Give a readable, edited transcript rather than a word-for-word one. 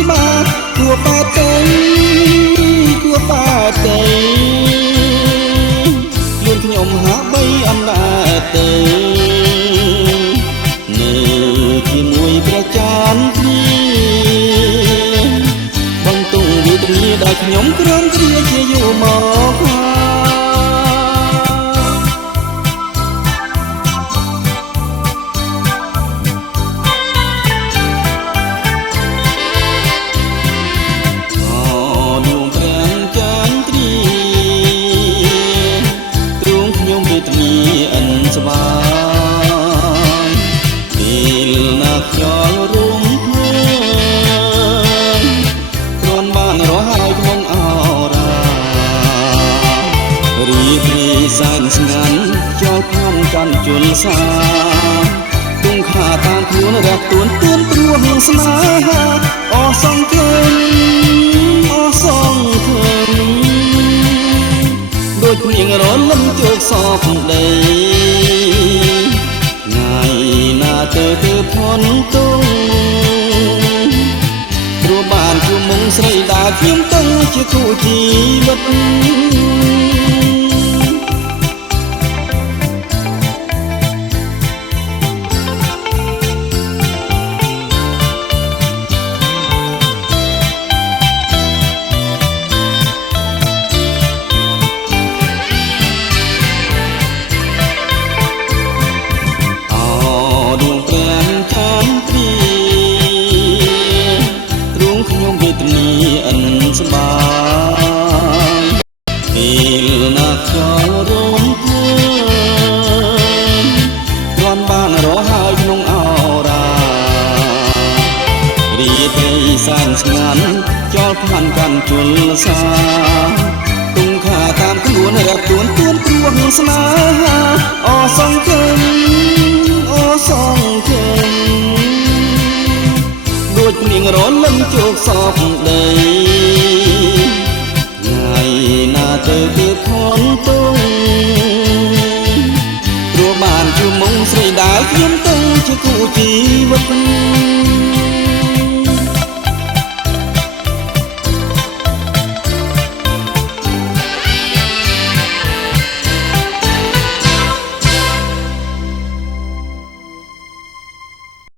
ច្បាស់គួប៉ែទៅគួប៉ែទៅខ្លួនខ្ញុំហាក់បីអណ្ដាទៅនៅជាមួយព្រះចានទ្រាបន្ទង់វិទ្យាដែលខ្ញុំក្រំគ្រាជាយូរមកស្វាពេលណាខ្យល់រុំភ្លើងគ្រាន់បានរស់ហើយក្នុងអរ៉ារីករាយសែនស្ងាត់ចោលភ្នំកាន់ជលសាទុំខាតាមខ្លួនរះទួនទួនព្រោះស្នេហាអស់សង្ឃឹមអស់សង្ឃឹមដូចព្រៀងរលឹមជោគសពដីទៅផនទុំព្រោះបានជួបមុងស្រីដែលខ្ញុំទៅជាគូជីវិតស្បាពេលណាខ្យល់រុំភ្លើងគ្រាន់បានរស់ហើយក្នុងអរ៉ារីករាយសែនស្ងាត់ចោលផ្លាន់កាន់ជលសាទុំខាតាមខ្លួនរកទួនទួនព្រោះស្នេហាអសង្ឃឹមអសង្ឃឹមដូចព្រៀងរលឹមជោគសពដីទៅគឺផនទុំព្រោះបានជួបមុងស្រីដែលខ្ញុំទៅជាគូជីវិត